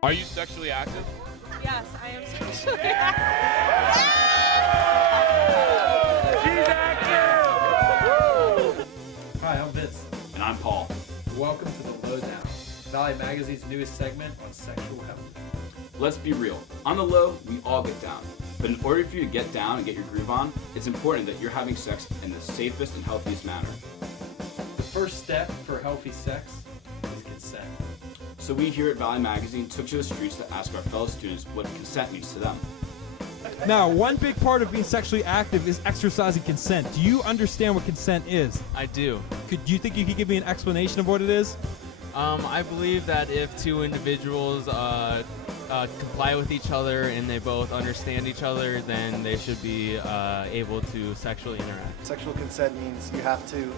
Are you sexually active? Yes, I am sexually active. She's active! Hi, I'm Vince. And I'm Paul. Welcome to The Lowdown, Valley Magazine's newest segment on sexual health. Let's be real. On the low, we all get down. But in order for you to get down and get your groove on, it's important that you're having sex in the safest and healthiest manner. The first step for healthy sex is consent. So we here at Valley Magazine took to the streets to ask our fellow students what consent means to them. Now, one big part of being sexually active is exercising consent. Do you understand what consent is? I do. Do you think you could give me an explanation of what it is? I believe that if two individuals comply with each other and they both understand each other, then they should be able to sexually interact. Sexual consent means you have to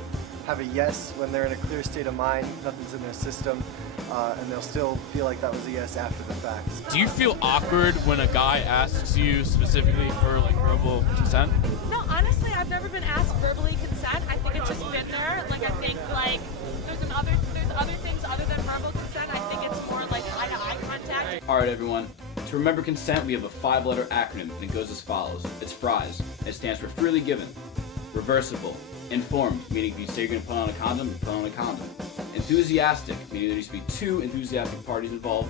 have a yes when they're in a clear state of mind, nothing's in their system, and they'll still feel like that was a yes after the fact. Do you feel awkward when a guy asks you specifically for like verbal consent? No, honestly, I've never been asked verbally consent. I think it's just been there. Like, I think like there's other things other than verbal consent. I think it's more like eye-to-eye contact. Alright everyone, to remember consent we have a 5-letter acronym and it goes as follows. It's FRIES. It stands for freely given, reversible, informed, meaning if you say you're going to put on a condom, you put on a condom. Enthusiastic, meaning there needs to be 2 enthusiastic parties involved.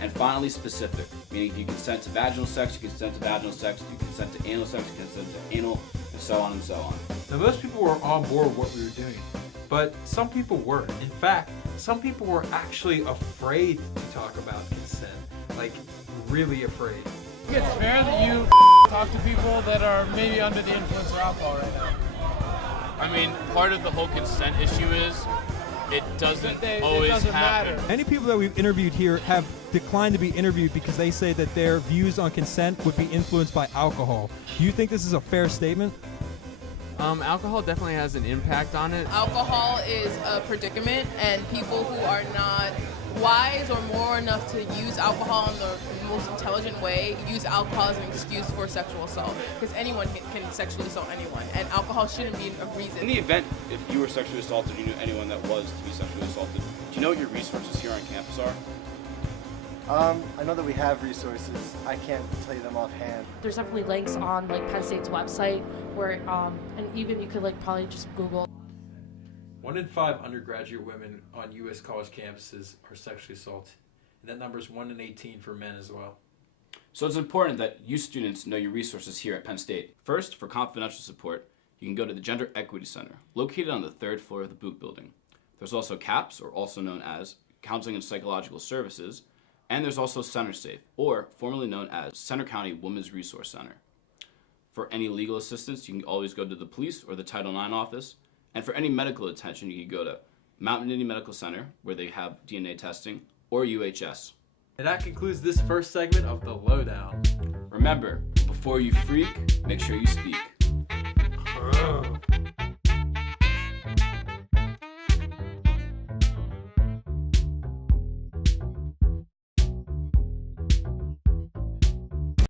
And finally, specific, meaning if you consent to vaginal sex, you consent to vaginal sex, you consent to anal sex, you consent to anal, and so on and so on. Now, most people were on board with what we were doing, but some people weren't. In fact, some people were actually afraid to talk about consent, like really afraid. I think it's fair that you talk to people that are maybe under the influence of alcohol right now. I mean, part of the whole consent issue is it doesn't always doesn't happen. matter. Many people that we've interviewed here have declined to be interviewed because they say that their views on consent would be influenced by alcohol. Do you think this is a fair statement? Alcohol definitely has an impact on it. Alcohol is a predicament, and people who are not wise or moral enough to use alcohol in the most intelligent way use alcohol as an excuse for sexual assault, because anyone can sexually assault anyone, and alcohol shouldn't be a reason. In the event, if you were sexually assaulted or you knew anyone that was to be sexually assaulted, do you know what your resources here on campus are? I know that we have resources. I can't tell you them offhand. There's definitely links on like Penn State's website where, and even you could like probably just Google. 1 in 5 undergraduate women on U.S. college campuses are sexually assaulted, and that number is 1 in 18 for men as well. So it's important that you students know your resources here at Penn State. First, for confidential support, you can go to the Gender Equity Center, located on the 3rd floor of the Book Building. There's also CAPS, or also known as Counseling and Psychological Services, and there's also CenterSafe, or formerly known as Center County Women's Resource Center. For any legal assistance, you can always go to the police or the Title IX office. And for any medical attention, you can go to Mount Nittany Medical Center, where they have DNA testing, or UHS. And that concludes this first segment of The Lowdown. Remember, before you freak, make sure you speak.